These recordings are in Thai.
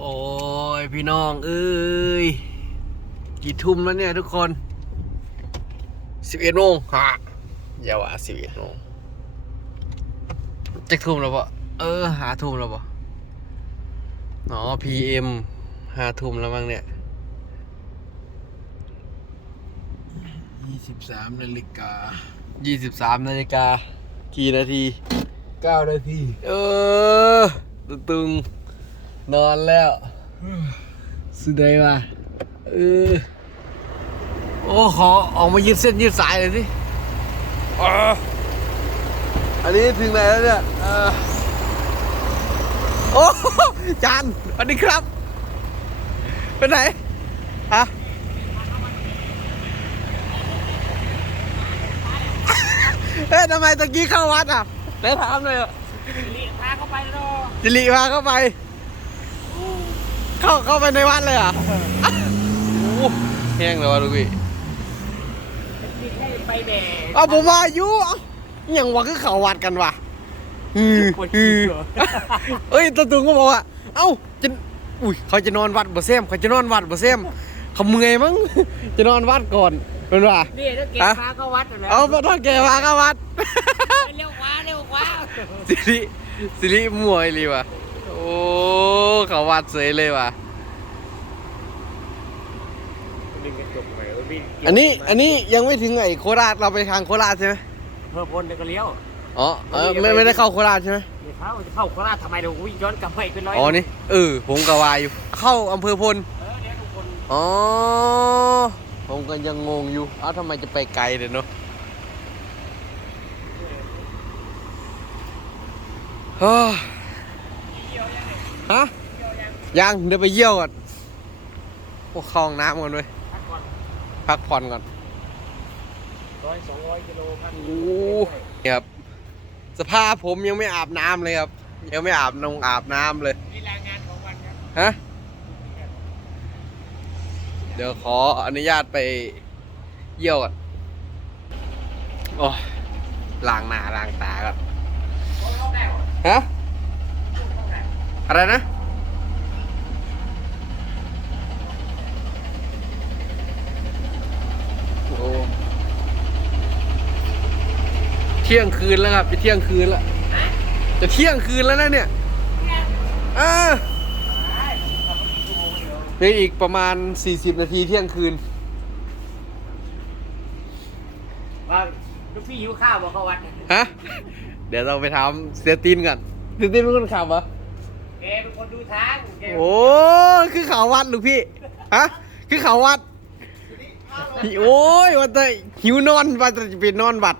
โอ้ยพี่น้องเอ้ย กี่ทุ่มแล้วเนี่ยทุกคนสิบเอ็ดโมงฮะอย่าว่าสิบเอ็ดโมงจะทุ่มแล้วปะเออ หาทุ่มแล้วปะอ๋อ PM ห้าทุ่มแล้วมั้งเนี่ยยี่สิบสามนาฬิกายี่สิบสามนาฬิกากี่นาทีเก้านาที เออ ตึงตึง นอนแล้วสุดเลยว่ะเออโอ้ขอออกมายืดเส้นยืดสายเลยสิอ่าอันนี้ถึงไหนแล้วเนี่ยเออโอ้จานสวัสดีครับเป็นไหนฮะเอ๊ะทำไมตะกี้เข้าวัดอะไหนถามเลยอะรีบพาเข้าไปแล้วจิริพาเข้าไป เข้าเข้าไปในวัดเลยเหรอะโอ้แห้งเลยวะลูกพี่รีบให้ไปแดดเอาผมว่าอายุเอ้าอหย่างวะคือเขาวัดกันวะฮือฮือเอ้ยตาตุงก็บอกว่า เอ้าจะอุ้ยเขาจะนอนวัดบ่เซมเขาจะนอนวัดบ่เซมเขาเมื่อยมั้งจะนอนวัดก่อนเป็นว่า นี่ถ้าเก็บพาเข้าวัดแล้วเอาพระท่านแกพาเข้าวัด เร็วกว่าเร็วกว่า สิริสิริมวยเลยวะ โอ้เขาวัดเสยเลยว่ะวิ่งกระจกไปวิ่งอันนี้อันนี้ยังไม่ถึงไอ้โคราชเราไปทางโคราชใช่ไหมเพิ่มพ้นเดี๋ยวก็เลี้ยว อ๋อเออไม่ไม่ได้เข้าโคราชใช่ไหมเดี๋ยวเขาจะเข้าโคราชทำไมเราวิ่งย้อนกลับไปเป็นร้อยอ๋อนี่เออผมกวายอยู่ เข้าอำเภอพลเออเดี๋ยวทุกคนอ๋อผมก็ยังงงอยู่เอ้าทำไมจะไปไกลเดี๋ยวเนาะเฮ้ย ฮะยังเดี๋ยวไปเยี่ยวก่อนพวกเข้าห้องน้ำก่อนด้วยพักก่อนพักผ่อนก่อนร้อยสองร้อยกิโลพันโอ้นี่ครับสภาพผมยังไม่อาบน้ำเลยครับ ยังไม่อาบนงอาบน้ำเลยนี่รายงานของวันครับฮะเดี๋ยวขออนุญาตไปเยี่ยวก่อนโอ้ยล้างหน้าล้างตาก่อนเข้าได้หรอฮะเข้าได้ อะไรนะ โอ้เที่ยงคืนแล้วครับ จะเที่ยงคืนแล้ว จะเที่ยงคืนแล้วนะเนี่ยอ่าเหลืออีกประมาณ 40 นาทีเที่ยงคืน ว่าลูกพี่หิวข้าวบอกเข้าวัด ฮะ เดี๋ยวเราไปทำเสียตีนก่อนเสียตีนเป็นคนขับเหรอแก เป็นคนดูทางแกโอ้คือเขาวัดลูกพี่ฮะคือเขาวัด โอ้ยวันแต่หิวนอนวันแต่จะไปนอนบัด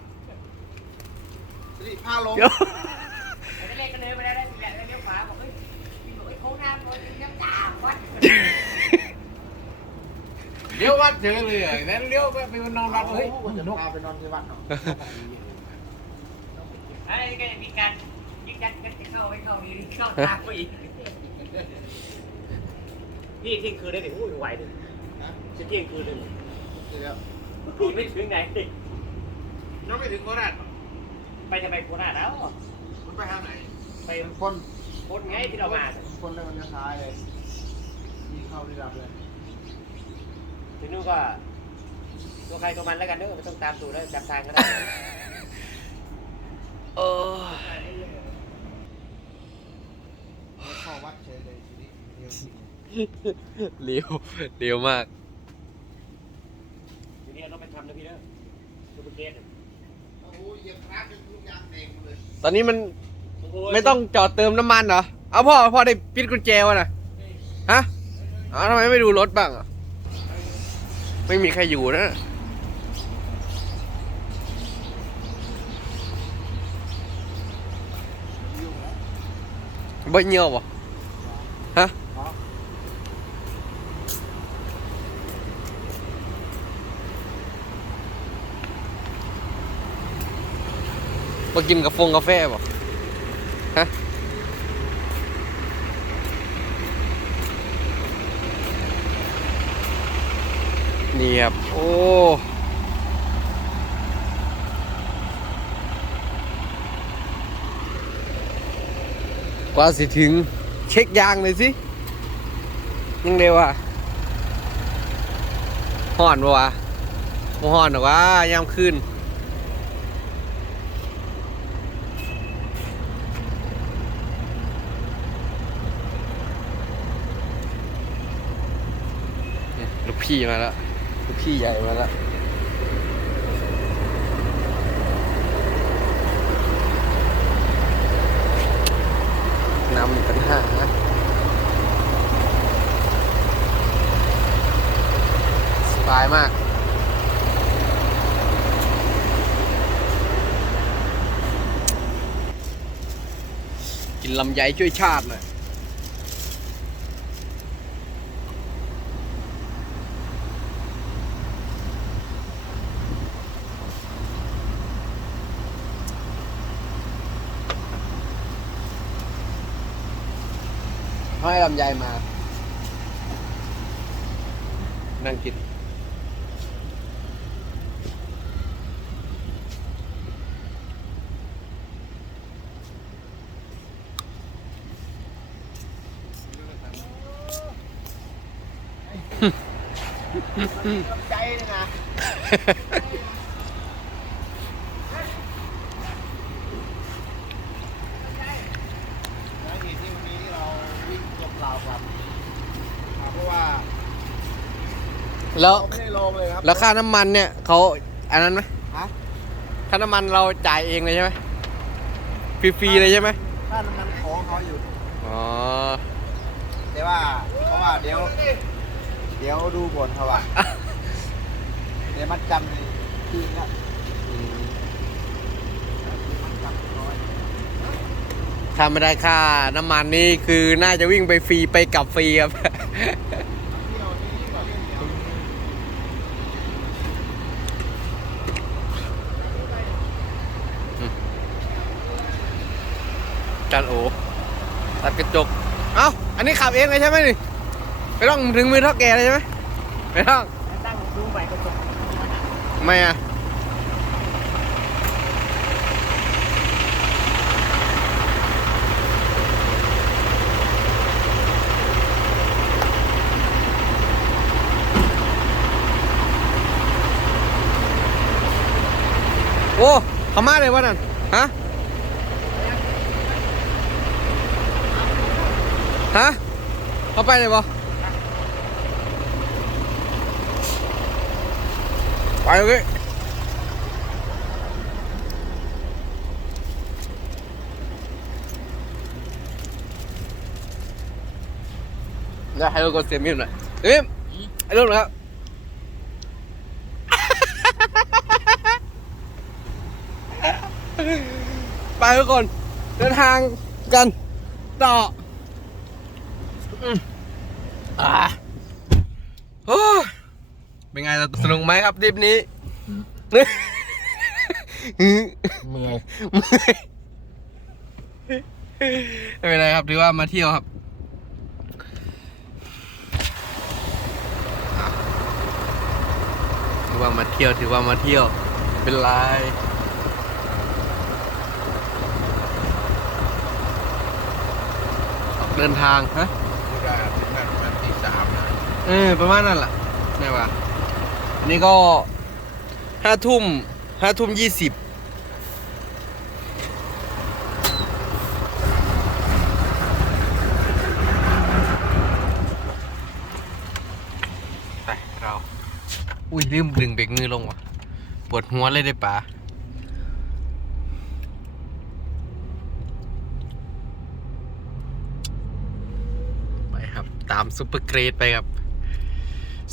สิริพาลงเดี๋ยวไม่เล่นกันเลยไม่ได้ได้แหละเลี้ยวขวาบอกเฮ้ยพี่บอกไอ้โค้งน้ำโค้งน้ำจ้าวัดเลี้ยววัดเจอเลยอะนั้นเลี้ยวไปไปนอนวัดเฮ้ยจะพาไปนอนที่วัดเนาะไอ้ก็มีการยิงยันกันจะ เข้าไม่เข้านี่เข้าทางไปอีกพี่เที่ยงคืนได้ถึงอู้ไหวดิจะเที่ยงคืนเลยเดี๋ยวพี่ไม่ถึงไหนยังไม่ถึงโคราชไปทำไมโคราชแล้วมันไปทางไหน ไปเป็นคนคนไงที่เรามาคนในวันนี้ท้ายเลยยิงเข้าที่รับเลยถึงนู่นก็ตัวใครตัวมันแล้วกันเด้อไม่ต้องตามตูดแล้วจับทางก็ได้ เออเข้าวัดเฉยเลยสิริเดียวสิเร็วเร็วมาก ทีนี้เราไปทำนะพี่เด้อดูเป็นเกสโอ้ยเหยียบคราบจนลูกยางแดงเลยตอนนี้มันไม่ต้องจอดเติมน้ำมันเหรอ เอาพ่อพ่อได้ปิดกุญแจวะนะฮะเอาทำไมไม่ดูรถบ้างอะ ไม่มีใครอยู่นะบ่เงียวบ่ มากินกาแฟกาแฟบ่ฮะนี่ครับ โอ้กว่าสิถึง เช็คยางเลยสิ ยังเร็วอะห่อนปะวะห่อนหรอวะยามคืนเนี่ยลูก พี่มาแล้วลูกพี่ใหญ่มาแล้วนำมีปัญหาสบายมากกินลำไยช่วยชาติหน่อย ให้ลำไยมา นั่งกิน ใจเลยนะสาเหตุที่วันนี้เราวิ่งจบลาวครับอ่าเพราะว่า แล้วเราไม่ได้ลงเลยครับแล้วค่าน้ำมันเนี่ยเขาอันนั้นไหมฮะค่าน้ำมันเราจ่ายเองเลยใช่ไหมฟรีๆเลยใช่ไหมค่าน้ำมันของเขาอยู่ อ๋อแต่ว่าเพราะว่าเดี๋ยว เดี๋ยวดูก่อนเขาว่าเดี๋ยวมัดจำนี่คืนละมัดจำร้อยถ้าไม่ได้ค่าน้ำมันนี่คือน่าจะวิ่งไปฟรีไปกลับฟรีครับ เที่ยวนี้ก็เล่นเดียว จันโอตัดกระจก เอ้า อันนี้ขับเองเลยใช่ไหมนี่ไม่ต้องถึงมือเท่าแกเลยใช่ไหมไม่ต้องตั้งดูใหม่กระจกไม่อะโอ้เขามาเลยวะนั่นฮะ ฮะเขาไปเลยปะไปโอเคเดี๋ยวให้เรากดเสียมิมหน่อยเสียมิมไอ้ลูกนะครับไปทุกคนเดินทางกันต่อ อืมอ่าโอ้ยเป็นไงล่ะสนุกไหมครับทริปนี้เมื่อยไม่เป็นไรครับถือว่ามาเที่ยวครับถือว่ามาเที่ยวถือว่ามาเที่ยวไม่เป็นไรออกเดินทางฮะ พูดได้ถึงประมาณตีสามนะเออประมาณนั้นแหละแม่ว่านนี้ก็ห้าทุ่มห้าทุ่มยี่สิบไปเรา อุ้ยลืมดึงเบรกมือลงว่ะ ปวดหัวเลยได้ป่า ครับ ตามซุปเปอร์เกรดไปครับ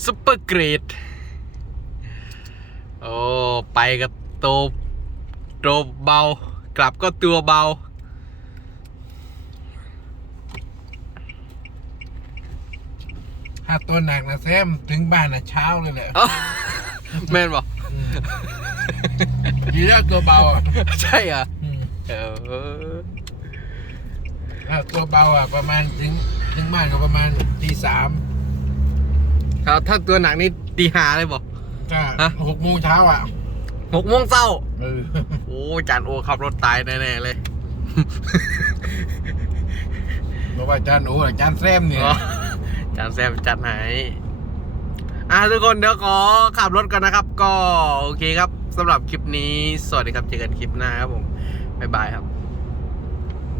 ซุปเปอร์เกรดโอ้ไปกับโตวตัวเบา กลับก็ตัวเบาถ้าตัวหนักนะแซมถึงบ้านนะเช้าเลยแหละเอ้าแม่นบอกทีแรกตัวเบาอะใช่เหรอะอืมเออ ถ้าตัวเบาอะประมาณถึง ถึงบ้านก็ประมาณตีสามครับถ้าตัวหนักนี่ตีหาเลยบอก ก็ฮะ หกโมงเช้าอะหกโมงเช้า เออโอ้จานโอขับรถตายแน่ๆเลยบอกว่าจานโอ้จานแซมเนี่ย อ๋อจานแซมจัดให้อะทุกคนเดี๋ยวขอขับรถกันนะครับ ก็โอเคครับสำหรับคลิปนี้ สวัสดีครับเจอกันคลิปหน้าครับผม บ๊ายบายครับ